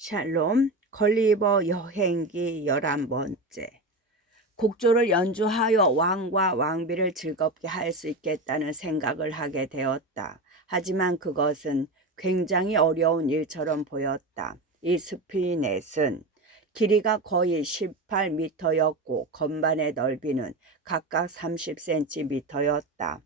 샬롬, 걸리버 여행기 11번째. 곡조를 연주하여 왕과 왕비를 즐겁게 할 수 있겠다는 생각을 하게 되었다. 하지만 그것은 굉장히 어려운 일처럼 보였다. 이 스피넷은 길이가 거의 18m였고 건반의 넓이는 각각 30cm였다.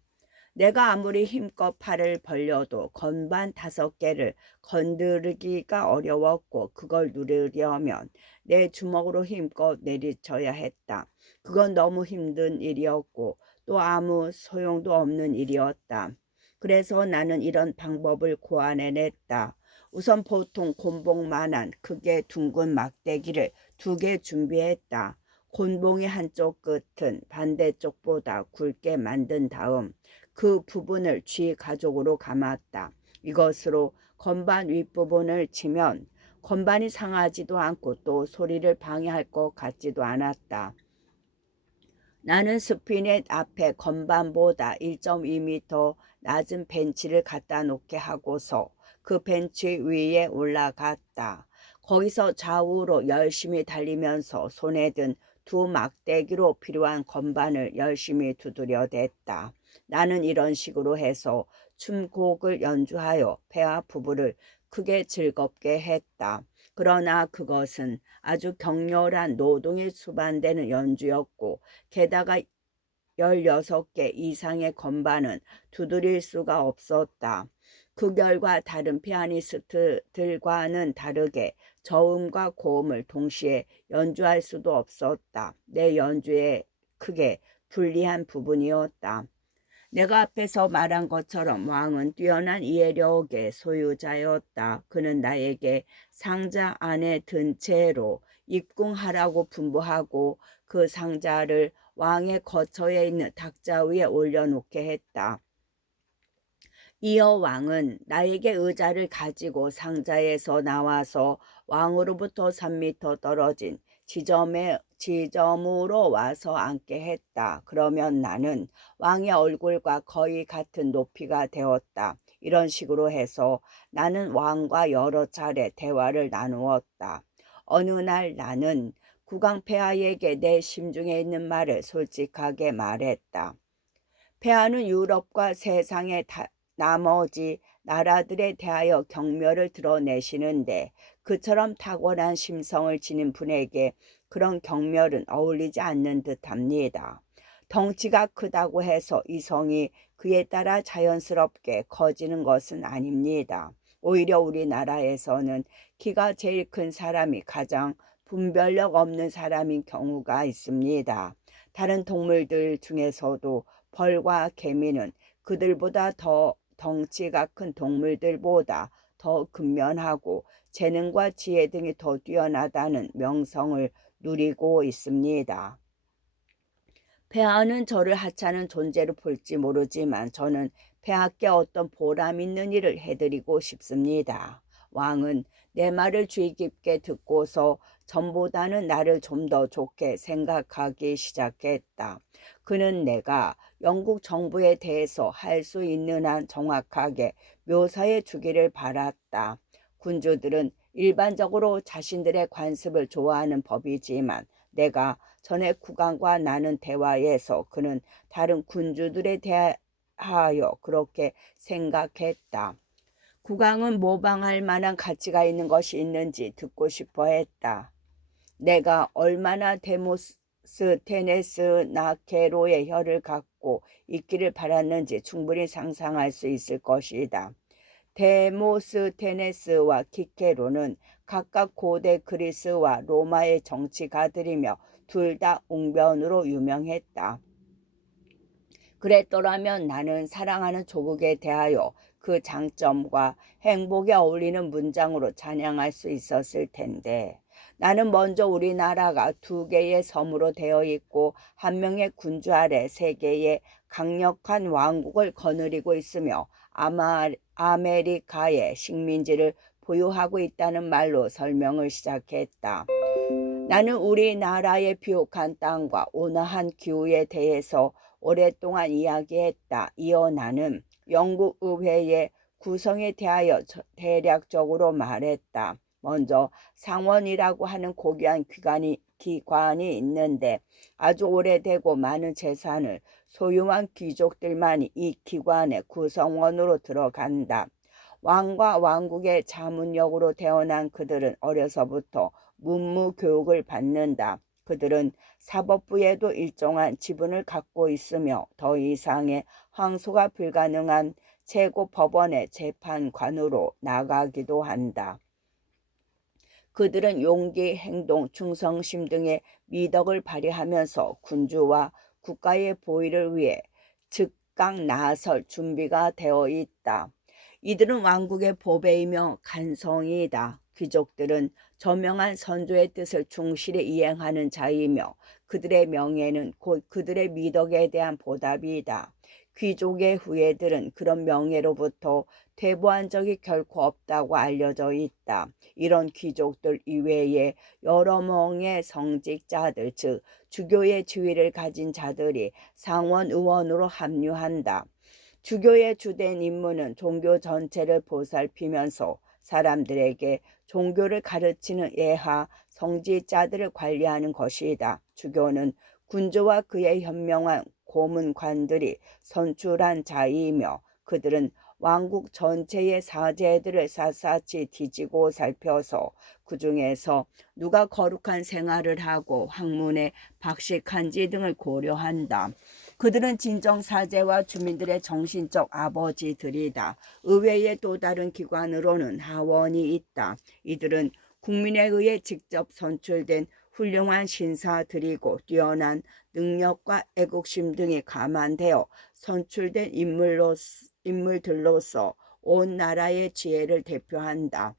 내가 아무리 힘껏 팔을 벌려도 건반 5개를 건드리기가 어려웠고 그걸 누르려면 내 주먹으로 힘껏 내리쳐야 했다. 그건 너무 힘든 일이었고 또 아무 소용도 없는 일이었다. 그래서 나는 이런 방법을 고안해냈다. 우선 보통 곤봉만한 크게 둥근 막대기를 2개 준비했다. 곤봉의 한쪽 끝은 반대쪽보다 굵게 만든 다음 그 부분을 쥐 가죽으로 감았다. 이것으로 건반 윗부분을 치면 건반이 상하지도 않고 또 소리를 방해할 것 같지도 않았다. 나는 스피넷 앞에 건반보다 1.2m 낮은 벤치를 갖다 놓게 하고서 그 벤치 위에 올라갔다. 거기서 좌우로 열심히 달리면서 손에 든 2막대기로 필요한 건반을 열심히 두드려댔다. 나는 이런 식으로 해서 춤곡을 연주하여 폐와 부부를 크게 즐겁게 했다. 그러나 그것은 아주 격렬한 노동이 수반되는 연주였고 게다가 16개 이상의 건반은 두드릴 수가 없었다. 그 결과 다른 피아니스트들과는 다르게 저음과 고음을 동시에 연주할 수도 없었다. 내 연주에 크게 불리한 부분이었다. 내가 앞에서 말한 것처럼 왕은 뛰어난 이해력의 소유자였다. 그는 나에게 상자 안에 든 채로 입궁하라고 분부하고 그 상자를 왕의 거처에 있는 탁자 위에 올려놓게 했다. 이어 왕은 나에게 의자를 가지고 상자에서 나와서 왕으로부터 3m 떨어진 지점으로 와서 앉게 했다. 그러면 나는 왕의 얼굴과 거의 같은 높이가 되었다. 이런 식으로 해서 나는 왕과 여러 차례 대화를 나누었다. 어느 날 나는 국왕폐하에게 내 심중에 있는 말을 솔직하게 말했다. 폐하는 유럽과 세상의 나머지 나라들에 대하여 경멸을 드러내시는데 그처럼 탁월한 심성을 지닌 분에게 그런 경멸은 어울리지 않는 듯합니다. 덩치가 크다고 해서 이성이 그에 따라 자연스럽게 커지는 것은 아닙니다. 오히려 우리나라에서는 키가 제일 큰 사람이 가장 분별력 없는 사람인 경우가 있습니다. 다른 동물들 중에서도 벌과 개미는 그들보다 더 덩치가 큰 동물들보다 더 근면하고 재능과 지혜 등이 더 뛰어나다는 명성을 누리고 있습니다. 폐하는 저를 하찮은 존재로 볼지 모르지만 저는 폐하께 어떤 보람 있는 일을 해드리고 싶습니다. 왕은 내 말을 주의 깊게 듣고서 전보다는 나를 좀 더 좋게 생각하기 시작했다. 그는 내가 영국 정부에 대해서 할 수 있는 한 정확하게 묘사해 주기를 바랐다. 군주들은 일반적으로 자신들의 관습을 좋아하는 법이지만 내가 전에 국왕과 나눈 대화에서 그는 다른 군주들에 대하여 그렇게 생각했다. 국왕은 모방할 만한 가치가 있는 것이 있는지 듣고 싶어 했다. 내가 얼마나 데모스테네스 나케로의 혀를 갖고 있기를 바랐는지 충분히 상상할 수 있을 것이다. 데모스테네스와 키케로는 각각 고대 그리스와 로마의 정치가들이며 둘 다 웅변으로 유명했다. 그랬더라면 나는 사랑하는 조국에 대하여 그 장점과 행복에 어울리는 문장으로 찬양할 수 있었을 텐데 나는 먼저 우리나라가 2개의 섬으로 되어 있고 1명의 군주 아래 3개의 강력한 왕국을 거느리고 있으며 아메리카의 식민지를 보유하고 있다는 말로 설명을 시작했다. 나는 우리나라의 비옥한 땅과 온화한 기후에 대해서 오랫동안 이야기했다. 이어 나는 영국 의회의 구성에 대하여 대략적으로 말했다. 먼저 상원이라고 하는 고귀한 기관이 있는데 아주 오래되고 많은 재산을 소유한 귀족들만이 이 기관의 구성원으로 들어간다. 왕과 왕국의 자문역으로 태어난 그들은 어려서부터 문무 교육을 받는다. 그들은 사법부에도 일정한 지분을 갖고 있으며 더 이상의 항소가 불가능한 최고 법원의 재판관으로 나가기도 한다. 그들은 용기, 행동, 충성심 등의 미덕을 발휘하면서 군주와 국가의 보위를 위해 즉각 나설 준비가 되어 있다. 이들은 왕국의 보배이며 간성이다. 귀족들은 저명한 선조의 뜻을 충실히 이행하는 자이며 그들의 명예는 곧 그들의 미덕에 대한 보답이다. 귀족의 후예들은 그런 명예로부터 퇴보한 적이 결코 없다고 알려져 있다. 이런 귀족들 이외에 여러 명의 성직자들, 즉 주교의 지위를 가진 자들이 상원 의원으로 합류한다. 주교의 주된 임무는 종교 전체를 보살피면서 사람들에게 종교를 가르치는 예하 성직자들을 관리하는 것이다. 주교는 군주와 그의 현명한 고문관들이 선출한 자이며 그들은 왕국 전체의 사제들을 샅샅이 뒤지고 살펴서 그 중에서 누가 거룩한 생활을 하고 학문에 박식한지 등을 고려한다. 그들은 진정사제와 주민들의 정신적 아버지들이다. 의회의 또 다른 기관으로는 하원이 있다. 이들은 국민에 의해 직접 선출된 훌륭한 신사들이고 뛰어난 능력과 애국심 등이 감안되어 선출된 인물들로서 온 나라의 지혜를 대표한다.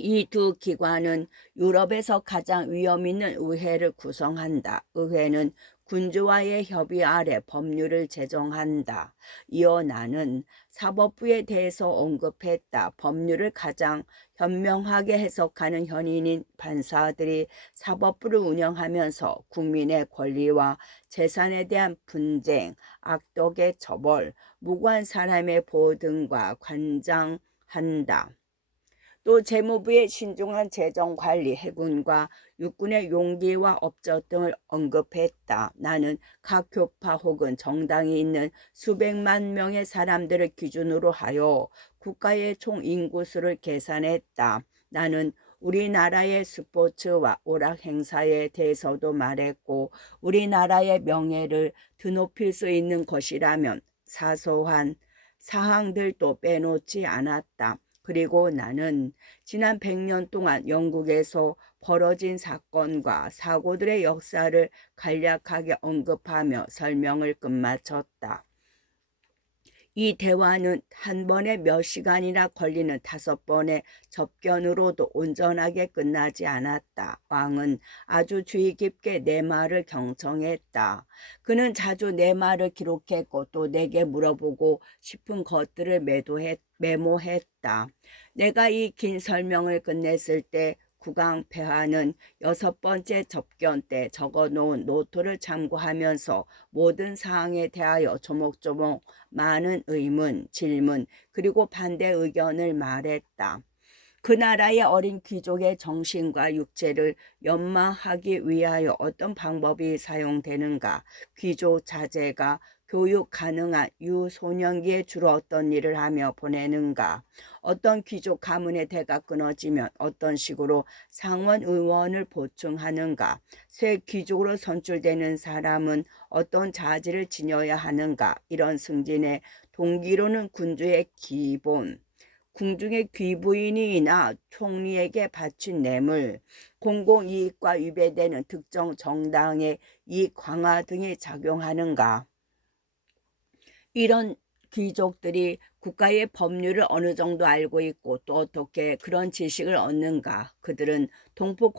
이 두 기관은 유럽에서 가장 위험 있는 의회를 구성한다. 의회는 군주와의 협의 아래 법률을 제정한다. 이어 나는 사법부에 대해서 언급했다. 법률을 가장 현명하게 해석하는 현인인 판사들이 사법부를 운영하면서 국민의 권리와 재산에 대한 분쟁, 악덕의 처벌, 무고한 사람의 보호 등과 관장한다. 또 재무부의 신중한 재정관리, 해군과 육군의 용기와 업적 등을 언급했다. 나는 각 교파 혹은 정당이 있는 수백만 명의 사람들을 기준으로 하여 국가의 총 인구수를 계산했다. 나는 우리나라의 스포츠와 오락 행사에 대해서도 말했고 우리나라의 명예를 드높일 수 있는 것이라면 사소한 사항들도 빼놓지 않았다. 그리고 나는 지난 100년 동안 영국에서 벌어진 사건과 사고들의 역사를 간략하게 언급하며 설명을 끝마쳤다. 이 대화는 한 번에 몇 시간이나 걸리는 5번의 접견으로도 온전하게 끝나지 않았다. 왕은 아주 주의 깊게 내 말을 경청했다. 그는 자주 내 말을 기록했고 또 내게 물어보고 싶은 것들을 메모했다. 내가 이 긴 설명을 끝냈을 때 국왕폐하는 6번째 접견 때 적어놓은 노트를 참고하면서 모든 사항에 대하여 조목조목 많은 의문, 질문, 그리고 반대 의견을 말했다. 그 나라의 어린 귀족의 정신과 육체를 연마하기 위하여 어떤 방법이 사용되는가? 귀족 자제가 교육 가능한 유소년기에 주로 어떤 일을 하며 보내는가? 어떤 귀족 가문의 대가 끊어지면 어떤 식으로 상원 의원을 보충하는가? 새 귀족으로 선출되는 사람은 어떤 자질을 지녀야 하는가? 이런 승진의 동기로는 군주의 기본, 궁중의 귀부인이나 총리에게 바친 뇌물, 공공이익과 위배되는 특정 정당의 이익 강화 등이 작용하는가? 이런 귀족들이 국가의 법률을 어느 정도 알고 있고 또 어떻게 그런 지식을 얻는가? 그들은 동포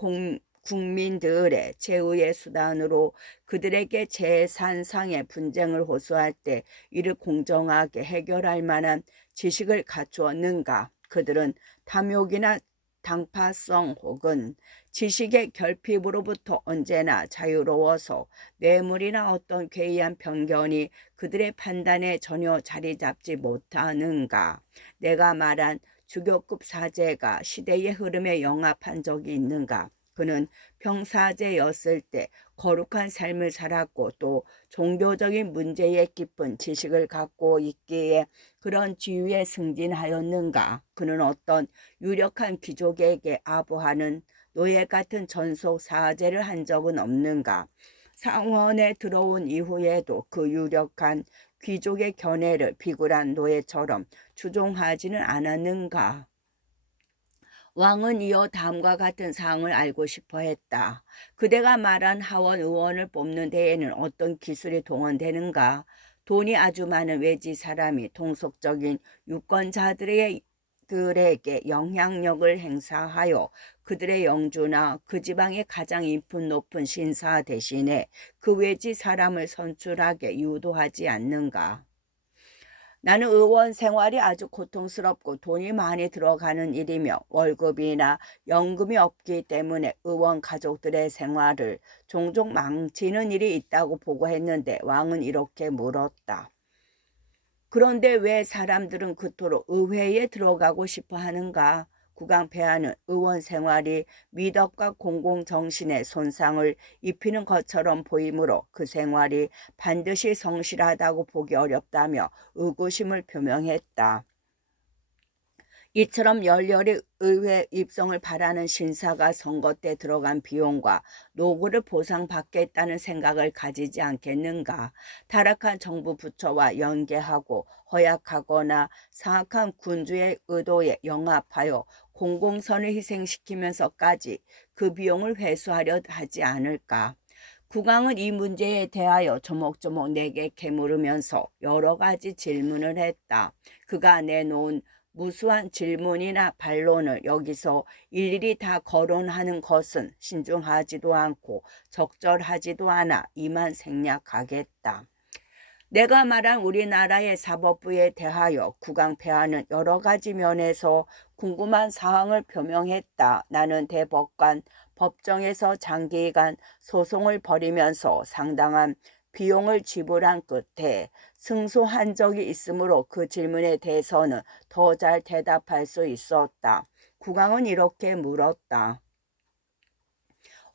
국민들의 최후의 수단으로 그들에게 재산상의 분쟁을 호소할 때 이를 공정하게 해결할 만한 지식을 갖추었는가? 그들은 탐욕이나 당파성 혹은 지식의 결핍으로부터 언제나 자유로워서 뇌물이나 어떤 괴이한 편견이 그들의 판단에 전혀 자리 잡지 못하는가? 내가 말한 주교급 사제가 시대의 흐름에 영합한 적이 있는가? 그는 평사제였을 때 거룩한 삶을 살았고 또 종교적인 문제에 깊은 지식을 갖고 있기에 그런 지위에 승진하였는가? 그는 어떤 유력한 귀족에게 아부하는 노예 같은 전속 사제를 한 적은 없는가? 상원에 들어온 이후에도 그 유력한 귀족의 견해를 비굴한 노예처럼 추종하지는 않았는가? 왕은 이어 다음과 같은 사항을 알고 싶어 했다. 그대가 말한 하원 의원을 뽑는 데에는 어떤 기술이 동원되는가? 돈이 아주 많은 외지 사람이 통속적인 유권자들에게 영향력을 행사하여 그들의 영주나 그 지방의 가장 인품 높은 신사 대신에 그 외지 사람을 선출하게 유도하지 않는가? 나는 의원 생활이 아주 고통스럽고 돈이 많이 들어가는 일이며 월급이나 연금이 없기 때문에 의원 가족들의 생활을 종종 망치는 일이 있다고 보고했는데 왕은 이렇게 물었다. 그런데 왜 사람들은 그토록 의회에 들어가고 싶어 하는가? 국왕폐하는 의원 생활이 미덕과 공공정신에 손상을 입히는 것처럼 보이므로 그 생활이 반드시 성실하다고 보기 어렵다며 의구심을 표명했다. 이처럼 열렬히 의회 입성을 바라는 신사가 선거 때 들어간 비용과 노고를 보상받겠다는 생각을 가지지 않겠는가? 타락한 정부 부처와 연계하고 허약하거나 사악한 군주의 의도에 영합하여 공공선을 희생시키면서까지 그 비용을 회수하려 하지 않을까? 국왕은 이 문제에 대하여 조목조목 내게 캐물으면서 여러 가지 질문을 했다. 그가 내놓은 무수한 질문이나 반론을 여기서 일일이 다 거론하는 것은 신중하지도 않고 적절하지도 않아 이만 생략하겠다. 내가 말한 우리나라의 사법부에 대하여 국왕폐하는 여러 가지 면에서 궁금한 사항을 표명했다. 나는 대법관 법정에서 장기간 소송을 벌이면서 상당한 비용을 지불한 끝에 승소한 적이 있으므로 그 질문에 대해서는 더 잘 대답할 수 있었다. 국왕은 이렇게 물었다.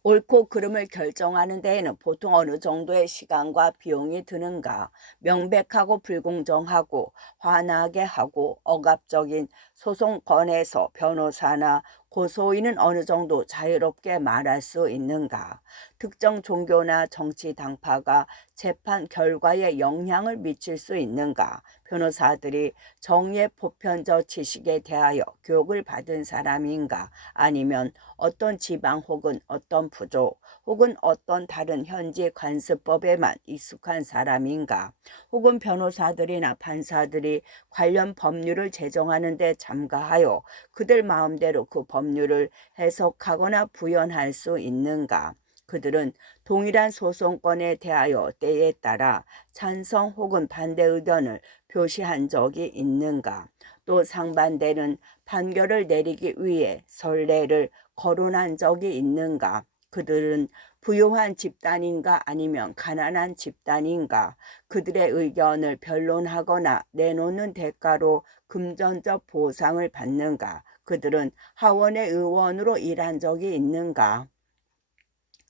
옳고 그름을 결정하는 데에는 보통 어느 정도의 시간과 비용이 드는가? 명백하고 불공정하고 화나게 하고 억압적인 소송권에서 변호사나 고소인은 어느 정도 자유롭게 말할 수 있는가? 특정 종교나 정치 당파가 재판 결과에 영향을 미칠 수 있는가? 변호사들이 정의의 보편적 지식에 대하여 교육을 받은 사람인가? 아니면 어떤 지방 혹은 어떤 부족 혹은 어떤 다른 현지 관습법에만 익숙한 사람인가? 혹은 변호사들이나 판사들이 관련 법률을 제정하는 데 참가하여 그들 마음대로 그 법률을 해석하거나 부연할 수 있는가? 그들은 동일한 소송권에 대하여 때에 따라 찬성 혹은 반대 의견을 표시한 적이 있는가? 또 상반되는 판결을 내리기 위해 선례를 거론한 적이 있는가? 그들은 부유한 집단인가 아니면 가난한 집단인가? 그들의 의견을 변론하거나 내놓는 대가로 금전적 보상을 받는가? 그들은 하원의 의원으로 일한 적이 있는가?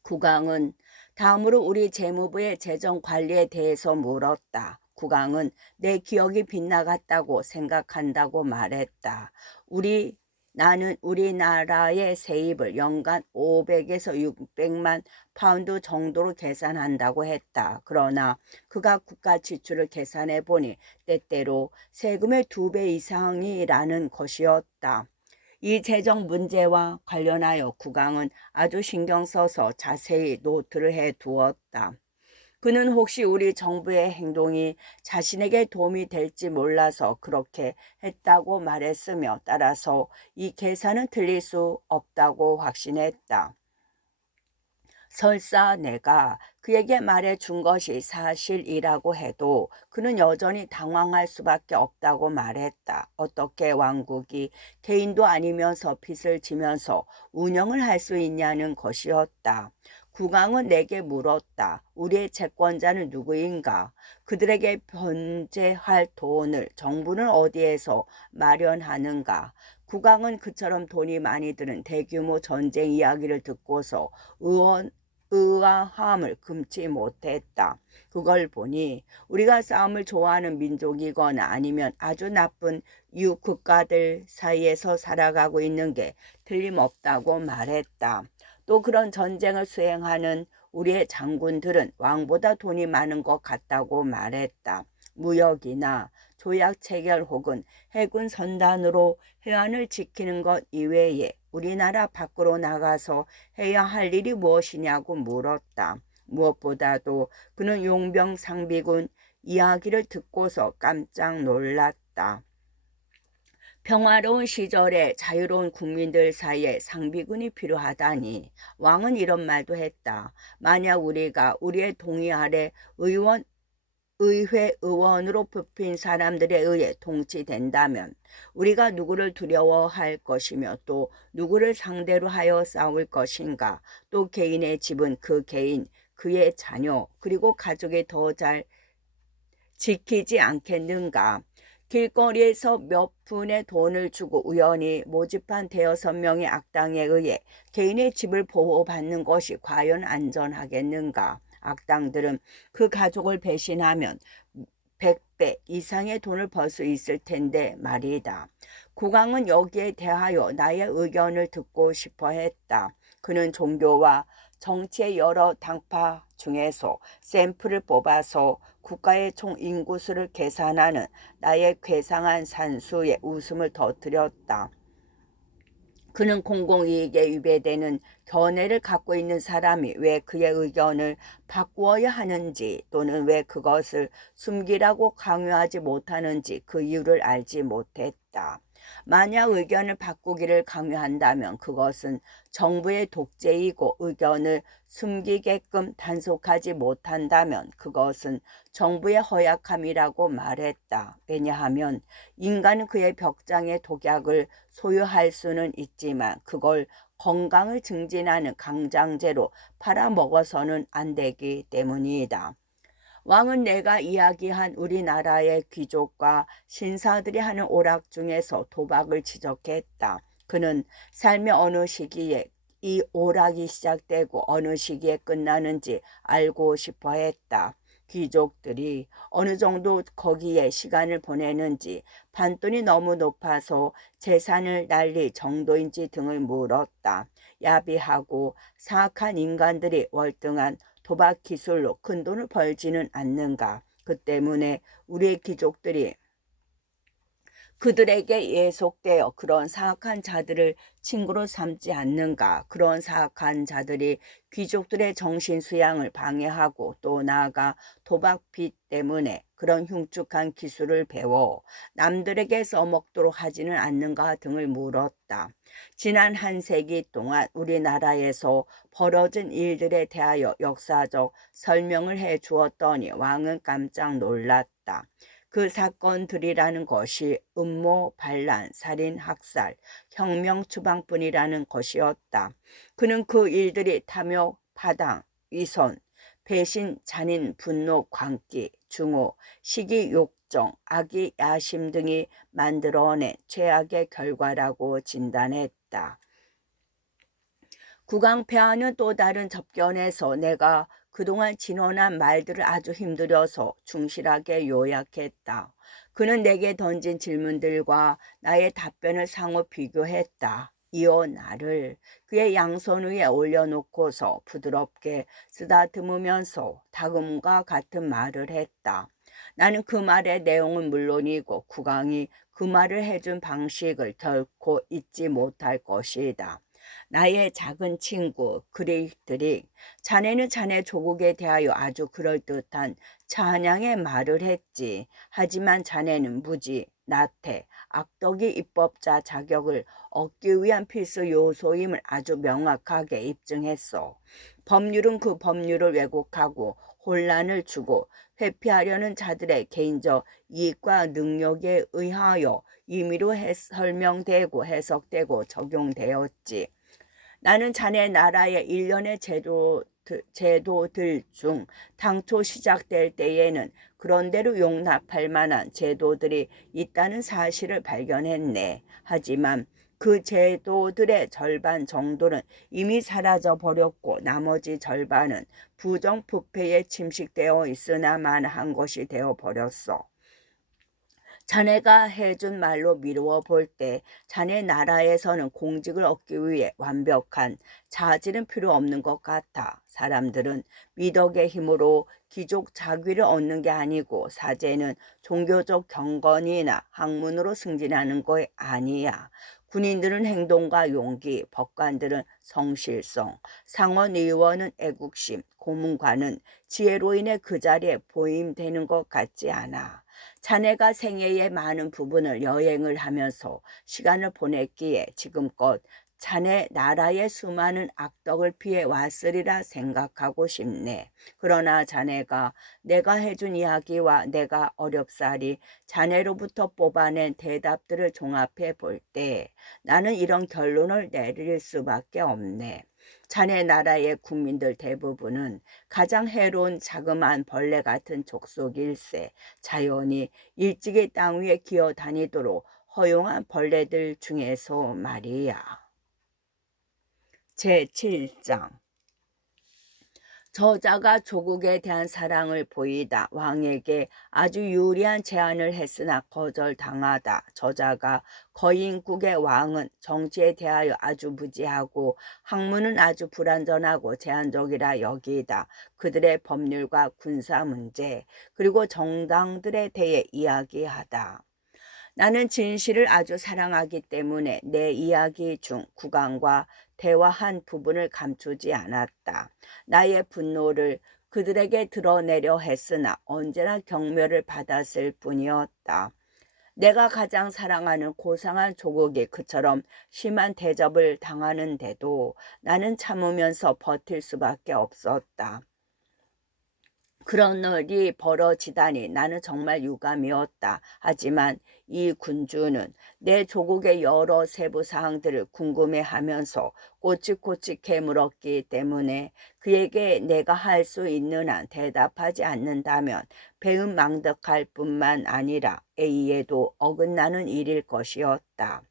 국왕은 다음으로 우리 재무부의 재정 관리에 대해서 물었다. 국왕은 내 기억이 빗나갔다고 생각한다고 말했다. 나는 우리나라의 세입을 연간 500에서 600만 파운드 정도로 계산한다고 했다. 그러나 그가 국가 지출을 계산해 보니 때때로 세금의 2배 이상이라는 것이었다. 이 재정 문제와 관련하여 국왕은 아주 신경 써서 자세히 노트를 해 두었다. 그는 혹시 우리 정부의 행동이 자신에게 도움이 될지 몰라서 그렇게 했다고 말했으며 따라서 이 계산은 틀릴 수 없다고 확신했다. 설사 내가 그에게 말해준 것이 사실이라고 해도 그는 여전히 당황할 수밖에 없다고 말했다. 어떻게 왕국이 개인도 아니면서 빚을 지면서 운영을 할 수 있냐는 것이었다. 국왕은 내게 물었다. 우리의 채권자는 누구인가? 그들에게 변제할 돈을 정부는 어디에서 마련하는가? 국왕은 그처럼 돈이 많이 드는 대규모 전쟁 이야기를 듣고서 의아함을 금치 못했다. 그걸 보니 우리가 싸움을 좋아하는 민족이거나 아니면 아주 나쁜 이웃국가들 사이에서 살아가고 있는 게 틀림없다고 말했다. 또 그런 전쟁을 수행하는 우리의 장군들은 왕보다 돈이 많은 것 같다고 말했다. 무역이나 조약 체결 혹은 해군 선단으로 해안을 지키는 것 이외에 우리나라 밖으로 나가서 해야 할 일이 무엇이냐고 물었다. 무엇보다도 그는 용병 상비군 이야기를 듣고서 깜짝 놀랐다. 평화로운 시절에 자유로운 국민들 사이에 상비군이 필요하다니. 왕은 이런 말도 했다. 만약 우리가 우리의 동의 아래 의회 의원으로 뽑힌 사람들에 의해 통치된다면 우리가 누구를 두려워할 것이며 또 누구를 상대로 하여 싸울 것인가? 또 개인의 집은 그 개인, 그의 자녀, 그리고 가족이 더 잘 지키지 않겠는가? 길거리에서 몇 푼의 돈을 주고 우연히 모집한 대여섯 명의 악당에 의해 개인의 집을 보호받는 것이 과연 안전하겠는가? 악당들은 그 가족을 배신하면 100배 이상의 돈을 벌 수 있을 텐데 말이다. 국왕은 여기에 대하여 나의 의견을 듣고 싶어 했다. 그는 종교와 정치의 여러 당파 중에서 샘플을 뽑아서 국가의 총 인구수를 계산하는 나의 괴상한 산수에 웃음을 터뜨렸다. 그는 공공이익에 위배되는 견해를 갖고 있는 사람이 왜 그의 의견을 바꾸어야 하는지 또는 왜 그것을 숨기라고 강요하지 못하는지 그 이유를 알지 못했다. 만약 의견을 바꾸기를 강요한다면 그것은 정부의 독재이고 의견을 숨기게끔 단속하지 못한다면 그것은 정부의 허약함이라고 말했다. 왜냐하면 인간은 그의 벽장의 독약을 소유할 수는 있지만 그걸 건강을 증진하는 강장제로 팔아먹어서는 안 되기 때문이다. 왕은 내가 이야기한 우리나라의 귀족과 신사들이 하는 오락 중에서 도박을 지적했다. 그는 삶의 어느 시기에 이 오락이 시작되고 어느 시기에 끝나는지 알고 싶어 했다. 귀족들이 어느 정도 거기에 시간을 보내는지, 판돈이 너무 높아서 재산을 날릴 정도인지 등을 물었다. 야비하고 사악한 인간들이 월등한 도박 기술로 큰 돈을 벌지는 않는가. 그 때문에 우리의 귀족들이 그들에게 예속되어 그런 사악한 자들을 친구로 삼지 않는가. 그런 사악한 자들이 귀족들의 정신 수양을 방해하고 또 나아가 도박빚 때문에 그런 흉측한 기술을 배워 남들에게 써먹도록 하지는 않는가 등을 물었다. 지난 한 세기 동안 우리나라에서 벌어진 일들에 대하여 역사적 설명을 해 주었더니 왕은 깜짝 놀랐다. 그 사건들이라는 것이 음모, 반란, 살인, 학살, 혁명, 추방뿐이라는 것이었다. 그는 그 일들이 탐욕, 파당, 위선, 배신, 잔인, 분노, 광기, 증오, 시기, 욕정, 악의, 야심 등이 만들어낸 최악의 결과라고 진단했다. 국왕폐하는 또 다른 접견에서 내가 그동안 진언한 말들을 아주 힘들여서 충실하게 요약했다. 그는 내게 던진 질문들과 나의 답변을 상호 비교했다. 이어 나를 그의 양손 위에 올려놓고서 부드럽게 쓰다듬으면서 다금과 같은 말을 했다. 나는 그 말의 내용은 물론이고 국왕이 그 말을 해준 방식을 결코 잊지 못할 것이다. 나의 작은 친구 그릭들이 자네는 자네 조국에 대하여 아주 그럴듯한 찬양의 말을 했지. 하지만 자네는 무지, 나태, 악덕이 입법자 자격을 얻기 위한 필수 요소임을 아주 명확하게 입증했어. 법률은 그 법률을 왜곡하고 혼란을 주고 회피하려는 자들의 개인적 이익과 능력에 의하여 임의로 설명되고 해석되고 적용되었지. 나는 자네 나라의 일련의 제도들 중 당초 시작될 때에는 그런대로 용납할 만한 제도들이 있다는 사실을 발견했네. 하지만 그 제도들의 절반 정도는 이미 사라져 버렸고 나머지 절반은 부정부패에 침식되어 있으나만 한 것이 되어 버렸어. 자네가 해준 말로 미루어 볼 때 자네 나라에서는 공직을 얻기 위해 완벽한 자질은 필요 없는 것 같아. 사람들은 미덕의 힘으로 귀족 자귀를 얻는 게 아니고 사제는 종교적 경건이나 학문으로 승진하는 거 아니야. 군인들은 행동과 용기, 법관들은 성실성, 상원의원은 애국심, 고문관은 지혜로 인해 그 자리에 보임되는 것 같지 않아. 자네가 생애의 많은 부분을 여행을 하면서 시간을 보냈기에 지금껏 자네 나라의 수많은 악덕을 피해 왔으리라 생각하고 싶네. 그러나 자네가 내가 해준 이야기와 내가 어렵사리 자네로부터 뽑아낸 대답들을 종합해 볼 때 나는 이런 결론을 내릴 수밖에 없네. 자네 나라의 국민들 대부분은 가장 해로운 자그마한 벌레 같은 족속일세. 자연이 일찍이 땅 위에 기어 다니도록 허용한 벌레들 중에서 말이야. 제7장 저자가 조국에 대한 사랑을 보이다 왕에게 아주 유리한 제안을 했으나 거절당하다. 저자가 거인국의 왕은 정치에 대하여 아주 무지하고 학문은 아주 불완전하고 제한적이라 여기다. 그들의 법률과 군사 문제 그리고 정당들에 대해 이야기하다. 나는 진실을 아주 사랑하기 때문에 내 이야기 중 구강과 대화한 부분을 감추지 않았다. 나의 분노를 그들에게 드러내려 했으나 언제나 경멸을 받았을 뿐이었다. 내가 가장 사랑하는 고상한 조국이 그처럼 심한 대접을 당하는데도 나는 참으면서 버틸 수밖에 없었다. 그런 일이 벌어지다니 나는 정말 유감이었다. 하지만 이 군주는 내 조국의 여러 세부 사항들을 궁금해하면서 꼬치꼬치 캐물었기 때문에 그에게 내가 할 수 있는 한 대답하지 않는다면 배은망덕할 뿐만 아니라 A에도 어긋나는 일일 것이었다.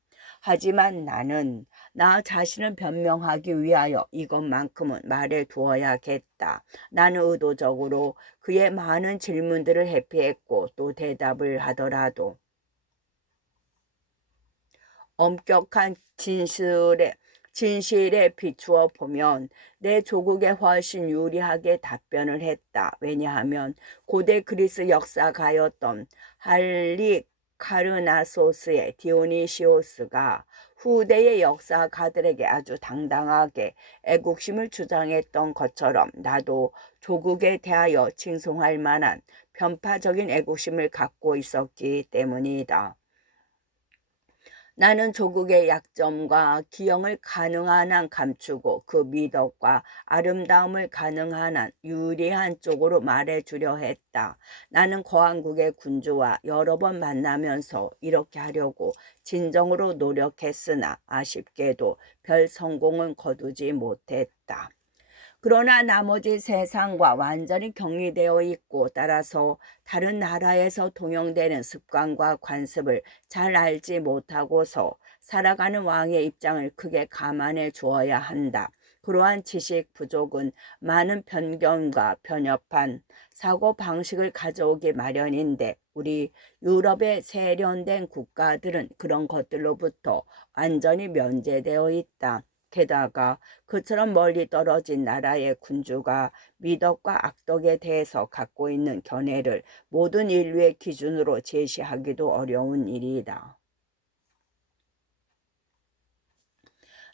하지만 나는 나 자신을 변명하기 위하여 이것만큼은 말해 두어야겠다. 나는 의도적으로 그의 많은 질문들을 회피했고 또 대답을 하더라도 엄격한 진실에 비추어 보면 내 조국에 훨씬 유리하게 답변을 했다. 왜냐하면 고대 그리스 역사가였던 할리 카르나소스의 디오니시오스가 후대의 역사가들에게 아주 당당하게 애국심을 주장했던 것처럼 나도 조국에 대하여 칭송할 만한 편파적인 애국심을 갖고 있었기 때문이다. 나는 조국의 약점과 기형을 가능한 한 감추고 그 미덕과 아름다움을 가능한 한 유리한 쪽으로 말해주려 했다. 나는 거한국의 군주와 여러 번 만나면서 이렇게 하려고 진정으로 노력했으나 아쉽게도 별 성공은 거두지 못했다. 그러나 나머지 세상과 완전히 격리되어 있고 따라서 다른 나라에서 동용되는 습관과 관습을 잘 알지 못하고서 살아가는 왕의 입장을 크게 감안해 주어야 한다. 그러한 지식 부족은 많은 편견과 편협한 사고 방식을 가져오기 마련인데 우리 유럽의 세련된 국가들은 그런 것들로부터 완전히 면제되어 있다. 게다가 그처럼 멀리 떨어진 나라의 군주가 미덕과 악덕에 대해서 갖고 있는 견해를 모든 인류의 기준으로 제시하기도 어려운 일이다.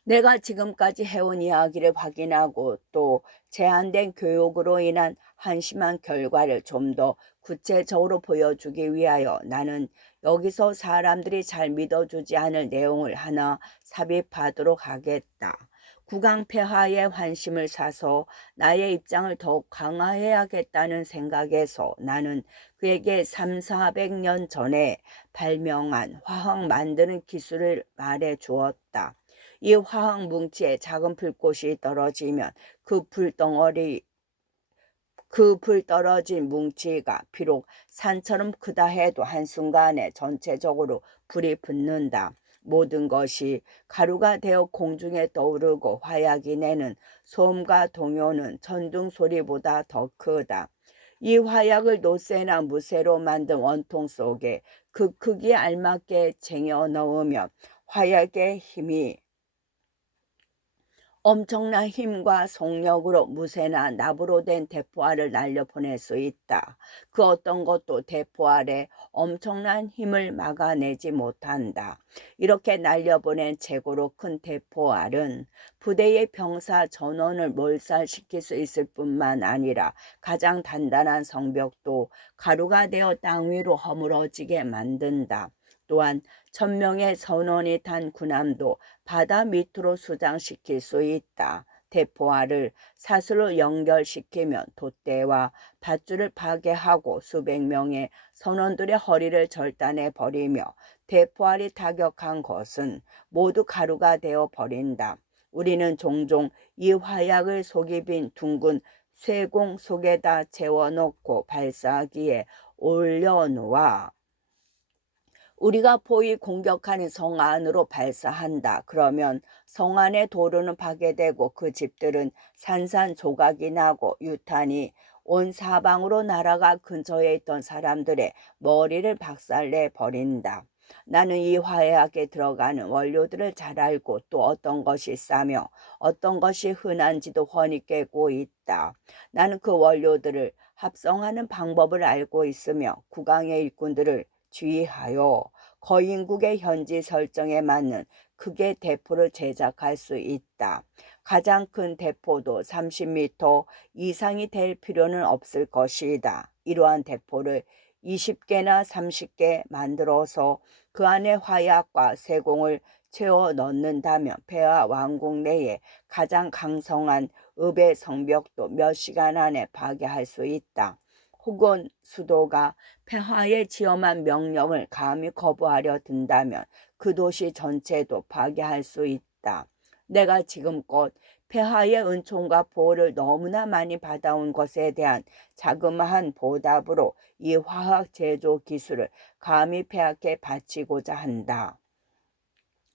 내가 지금까지 해온 이야기를 확인하고 또 제한된 교육으로 인한 한심한 결과를 좀 더 구체적으로 보여주기 위하여 나는 여기서 사람들이 잘 믿어주지 않을 내용을 하나 삽입하도록 하겠다. 국왕폐하의 환심을 사서 나의 입장을 더욱 강화해야겠다는 생각에서 나는 그에게 300~400년 전에 발명한 화학 만드는 기술을 말해 주었다. 이 화학 뭉치에 작은 불꽃이 떨어지면 그 불 떨어진 뭉치가 비록 산처럼 크다 해도 한순간에 전체적으로 불이 붙는다. 모든 것이 가루가 되어 공중에 떠오르고 화약이 내는 소음과 동요는 천둥 소리보다 더 크다. 이 화약을 노쇠나 무쇠로 만든 원통 속에 그 크기에 알맞게 쟁여 넣으면 화약의 힘이 엄청난 힘과 속력으로 무쇠나 나무로 된 대포알을 날려보낼 수 있다. 그 어떤 것도 대포알의 엄청난 힘을 막아내지 못한다. 이렇게 날려보낸 최고로 큰 대포알은 부대의 병사 전원을 몰살시킬 수 있을 뿐만 아니라 가장 단단한 성벽도 가루가 되어 땅 위로 허물어지게 만든다. 또한 1000명의 선원이 탄 군함도 바다 밑으로 수장시킬 수 있다. 대포알을 사슬로 연결시키면 돛대와 밧줄을 파괴하고 수백 명의 선원들의 허리를 절단해 버리며 대포알이 타격한 것은 모두 가루가 되어 버린다. 우리는 종종 이 화약을 속이 빈 둥근 쇠공 속에다 재워놓고 발사기에 올려놓아 우리가 포위 공격하는 성 안으로 발사한다. 그러면 성 안의 도로는 파괴되고 그 집들은 산산조각이 나고 유탄이 온 사방으로 날아가 근처에 있던 사람들의 머리를 박살내 버린다. 나는 이 화약에 들어가는 원료들을 잘 알고 또 어떤 것이 싸며 어떤 것이 흔한지도 훤히 꿰고 있다. 나는 그 원료들을 합성하는 방법을 알고 있으며 국왕의 일꾼들을 주의하여 거인국의 현지 설정에 맞는 크게 대포를 제작할 수 있다. 가장 큰 대포도 30m 이상이 될 필요는 없을 것이다. 이러한 대포를 20개나 30개 만들어서 그 안에 화약과 쇠공을 채워 넣는다면 폐하 왕국 내에 가장 강성한 읍의 성벽도 몇 시간 안에 파괴할 수 있다. 혹은 수도가 폐하의 지엄한 명령을 감히 거부하려 든다면 그 도시 전체도 파괴할 수 있다. 내가 지금껏 폐하의 은총과 보호를 너무나 많이 받아온 것에 대한 자그마한 보답으로 이 화학 제조 기술을 감히 폐하께 바치고자 한다.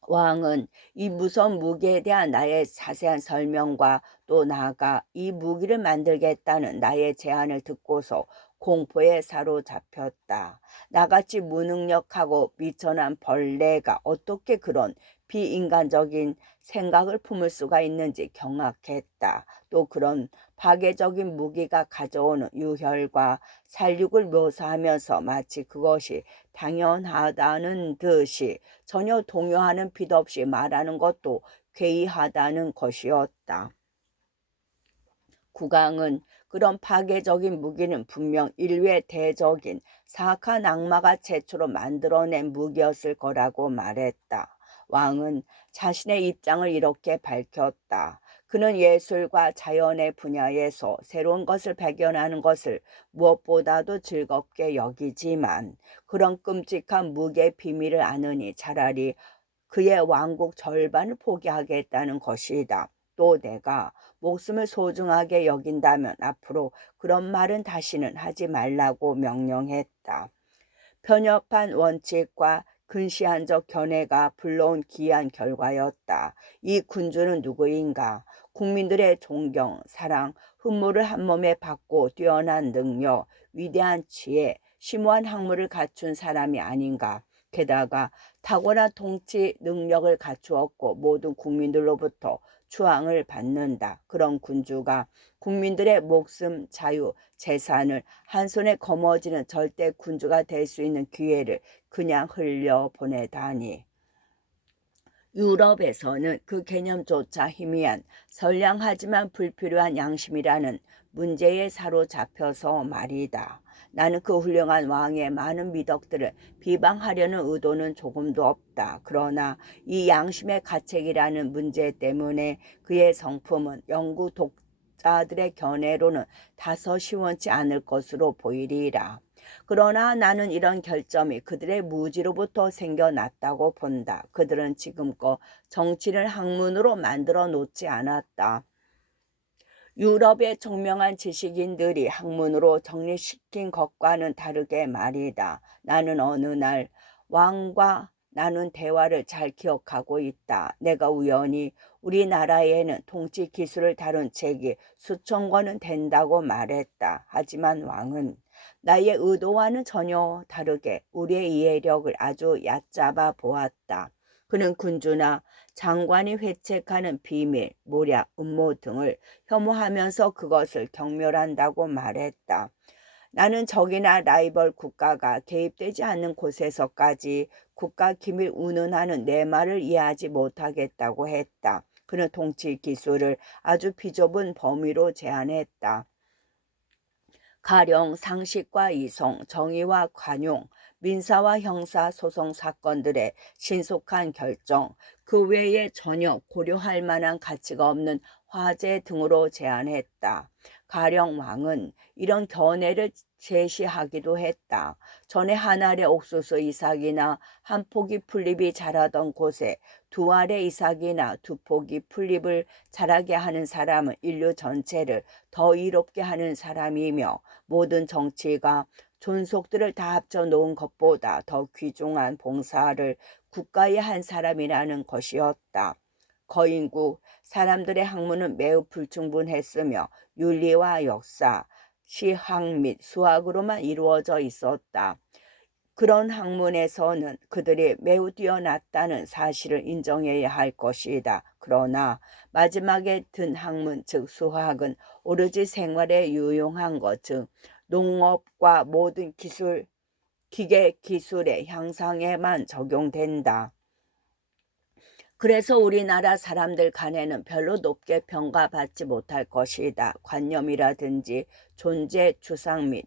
왕은 이 무서운 무기에 대한 나의 자세한 설명과 또 나아가 이 무기를 만들겠다는 나의 제안을 듣고서 공포에 사로잡혔다. 나같이 무능력하고 미천한 벌레가 어떻게 그런 비인간적인 생각을 품을 수가 있는지 경악했다. 또 그런 파괴적인 무기가 가져오는 유혈과 살육을 묘사하면서 마치 그것이 당연하다는 듯이 전혀 동요하는 빛 없이 말하는 것도 괴이하다는 것이었다. 국왕은 그런 파괴적인 무기는 분명 인류의 대적인 사악한 악마가 최초로 만들어낸 무기였을 거라고 말했다. 왕은 자신의 입장을 이렇게 밝혔다. 그는 예술과 자연의 분야에서 새로운 것을 발견하는 것을 무엇보다도 즐겁게 여기지만 그런 끔찍한 무기의 비밀을 아느니 차라리 그의 왕국 절반을 포기하겠다는 것이다. 또 내가 목숨을 소중하게 여긴다면 앞으로 그런 말은 다시는 하지 말라고 명령했다. 편협한 원칙과 근시안적 견해가 불러온 기이한 결과였다. 이 군주는 누구인가? 국민들의 존경, 사랑, 흠모를 한몸에 받고 뛰어난 능력, 위대한 지혜, 심오한 학문을 갖춘 사람이 아닌가? 게다가 탁월한 통치 능력을 갖추었고 모든 국민들로부터 추앙을 받는다. 그런 군주가 국민들의 목숨, 자유, 재산을 한 손에 거머쥐는 절대 군주가 될 수 있는 기회를 그냥 흘려보내다니. 유럽에서는 그 개념조차 희미한 선량하지만 불필요한 양심이라는 문제에 사로잡혀서 말이다. 나는 그 훌륭한 왕의 많은 미덕들을 비방하려는 의도는 조금도 없다. 그러나 이 양심의 가책이라는 문제 때문에 그의 성품은 영국 독자들의 견해로는 다소 시원치 않을 것으로 보이리라. 그러나 나는 이런 결점이 그들의 무지로부터 생겨났다고 본다. 그들은 지금껏 정치를 학문으로 만들어 놓지 않았다. 유럽의 총명한 지식인들이 학문으로 정리시킨 것과는 다르게 말이다. 나는 어느 날 왕과 나눈 대화를 잘 기억하고 있다. 내가 우연히 우리나라에는 통치 기술을 다룬 책이 수천 권은 된다고 말했다. 하지만 왕은 나의 의도와는 전혀 다르게 우리의 이해력을 아주 얕잡아 보았다. 그는 군주나 장관이 회책하는 비밀, 모략, 음모 등을 혐오하면서 그것을 경멸한다고 말했다. 나는 적이나 라이벌 국가가 개입되지 않는 곳에서까지 국가 기밀 운운하는 내 말을 이해하지 못하겠다고 했다. 그는 통치 기술을 아주 비좁은 범위로 제한했다. 가령 상식과 이성, 정의와 관용, 민사와 형사 소송 사건들의 신속한 결정, 그 외에 전혀 고려할 만한 가치가 없는 화재 등으로 제안했다. 가령 왕은 이런 견해를 제시하기도 했다. 전에 한 알의 옥수수 이삭이나 한 포기 풀잎이 자라던 곳에 두 알의 이삭이나 두 포기 풀잎을 자라게 하는 사람은 인류 전체를 더 이롭게 하는 사람이며, 모든 정치가 존속들을 다 합쳐 놓은 것보다 더 귀중한 봉사를 국가에 한 사람이라는 것이었다. 거인국 사람들의 학문은 매우 불충분했으며 윤리와 역사, 시학 및 수학으로만 이루어져 있었다. 그런 학문에서는 그들이 매우 뛰어났다는 사실을 인정해야 할 것이다. 그러나 마지막에 든 학문, 즉 수학은 오로지 생활에 유용한 것, 즉 농업과 모든 기술, 기계 기술의 향상에만 적용된다. 그래서 우리나라 사람들 간에는 별로 높게 평가받지 못할 것이다. 관념이라든지 존재, 주상 및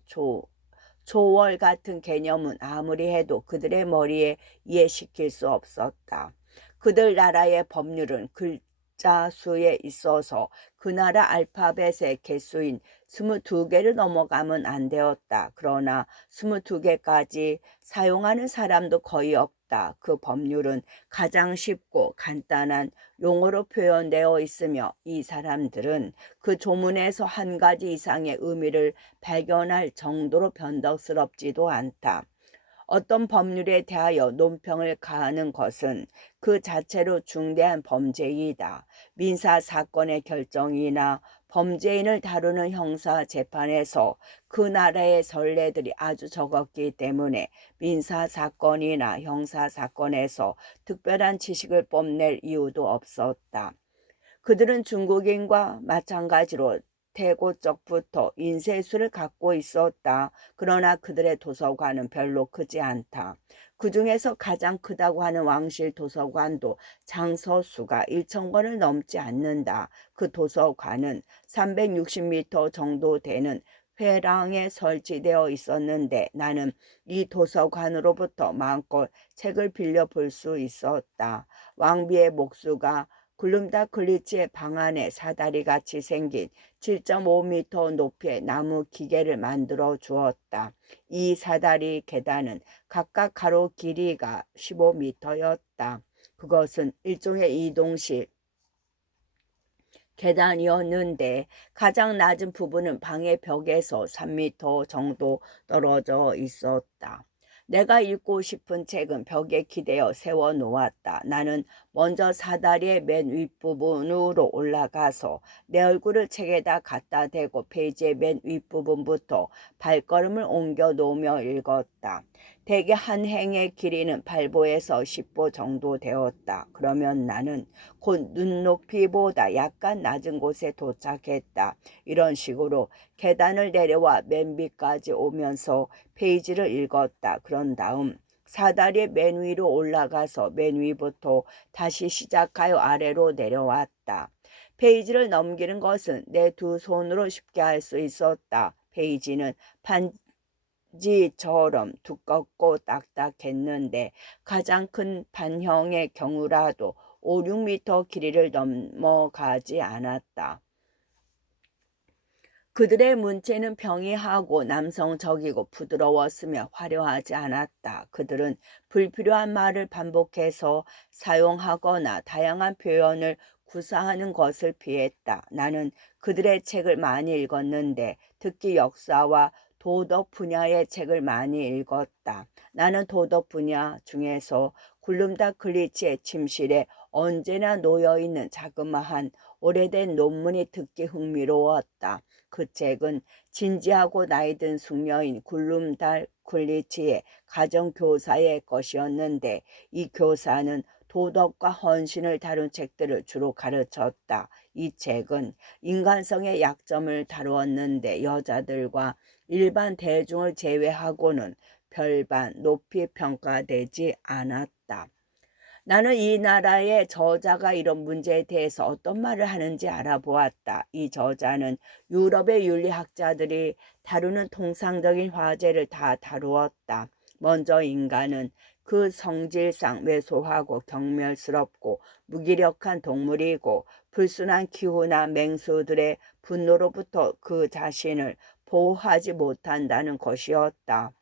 초월 같은 개념은 아무리 해도 그들의 머리에 이해시킬 수 없었다. 그들 나라의 법률은 글자 수에 있어서 그 나라 알파벳의 개수인 22개를 넘어가면 안 되었다. 그러나 22개까지 사용하는 사람도 거의 없다. 그 법률은 가장 쉽고 간단한 용어로 표현되어 있으며 이 사람들은 그 조문에서 한 가지 이상의 의미를 발견할 정도로 변덕스럽지도 않다. 어떤 법률에 대하여 논평을 가하는 것은 그 자체로 중대한 범죄이다. 민사 사건의 결정이나 범죄인을 다루는 형사 재판에서 그 나라의 선례들이 아주 적었기 때문에 민사 사건이나 형사 사건에서 특별한 지식을 뽐낼 이유도 없었다. 그들은 중국인과 마찬가지로 태고적부터 인쇄술을 갖고 있었다. 그러나 그들의 도서관은 별로 크지 않다. 그 중에서 가장 크다고 하는 왕실 도서관도 장서수가 1,000권을 넘지 않는다. 그 도서관은 360m 정도 되는 회랑에 설치되어 있었는데 나는 이 도서관으로부터 마음껏 책을 빌려 볼 수 있었다. 왕비의 목수가 굴름다 글리치의 방 안에 사다리같이 생긴 7.5m 높이의 나무 기계를 만들어 주었다. 이 사다리 계단은 각각 가로 길이가 15m였다. 그것은 일종의 이동식 계단이었는데 가장 낮은 부분은 방의 벽에서 3m 정도 떨어져 있었다. 내가 읽고 싶은 책은 벽에 기대어 세워 놓았다. 나는 먼저 사다리의 맨 윗부분으로 올라가서 내 얼굴을 책에다 갖다 대고 페이지의 맨 윗부분부터 발걸음을 옮겨 놓으며 읽었다. 대개 한 행의 길이는 8보에서 10보 정도 되었다. 그러면 나는 곧 눈높이보다 약간 낮은 곳에 도착했다. 이런 식으로 계단을 내려와 맨 밑까지 오면서 페이지를 읽었다. 그런 다음 사다리의 맨 위로 올라가서 맨 위부터 다시 시작하여 아래로 내려왔다. 페이지를 넘기는 것은 내 두 손으로 쉽게 할 수 있었다. 페이지는 반지처럼 두껍고 딱딱했는데 가장 큰 판형의 경우라도 5, 6m 길이를 넘어가지 않았다. 그들의 문체는 평이하고 남성적이고 부드러웠으며 화려하지 않았다. 그들은 불필요한 말을 반복해서 사용하거나 다양한 표현을 구사하는 것을 피했다. 나는 그들의 책을 많이 읽었는데 특히 역사와 도덕 분야의 책을 많이 읽었다. 나는 도덕 분야 중에서 굴름다 글리치의 침실에 언제나 놓여있는 자그마한 오래된 논문이 특히 흥미로웠다. 그 책은 진지하고 나이든 숙녀인 굴룸달 굴리치의 가정교사의 것이었는데 이 교사는 도덕과 헌신을 다룬 책들을 주로 가르쳤다. 이 책은 인간성의 약점을 다루었는데 여자들과 일반 대중을 제외하고는 별반 높이 평가되지 않았다. 나는 이 나라의 저자가 이런 문제에 대해서 어떤 말을 하는지 알아보았다. 이 저자는 유럽의 윤리학자들이 다루는 통상적인 화제를 다 다루었다. 먼저 인간은 그 성질상 왜소하고 경멸스럽고 무기력한 동물이고 불순한 기후나 맹수들의 분노로부터 그 자신을 보호하지 못한다는 것이었다.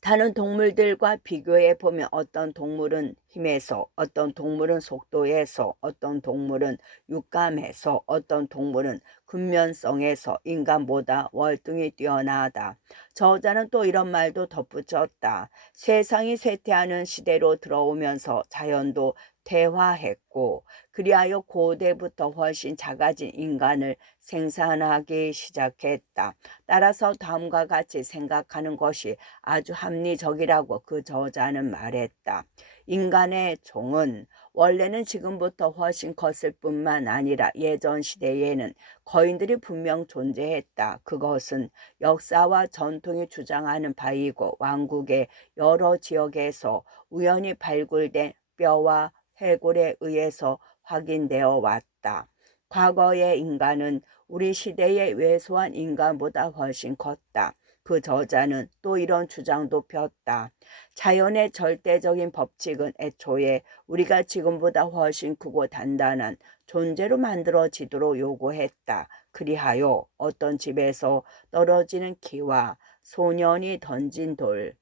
다른 동물들과 비교해 보면 어떤 동물은 힘에서, 어떤 동물은 속도에서, 어떤 동물은 육감에서, 어떤 동물은 근면성에서 인간보다 월등히 뛰어나다. 저자는 또 이런 말도 덧붙였다. 세상이 쇠퇴하는 시대로 들어오면서 자연도 퇴화했고 그리하여 고대부터 훨씬 작아진 인간을 생산하기 시작했다. 따라서 다음과 같이 생각하는 것이 아주 합리적이라고 그 저자는 말했다. 인간의 종은 원래는 지금부터 훨씬 컸을 뿐만 아니라 예전 시대에는 거인들이 분명 존재했다. 그것은 역사와 전통이 주장하는 바이고 왕국의 여러 지역에서 우연히 발굴된 뼈와 해골에 의해서 확인되어 왔다. 과거의 인간은 우리 시대의 왜소한 인간보다 훨씬 컸다. 그 저자는 또 이런 주장도 폈다. 자연의 절대적인 법칙은 애초에 우리가 지금보다 훨씬 크고 단단한 존재로 만들어지도록 요구했다. 그리하여 어떤 집에서 떨어지는 키와 소년이 던진 돌,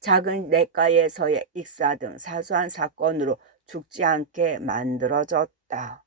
작은 냇가에서의 익사 등 사소한 사건으로 죽지 않게 만들어졌다.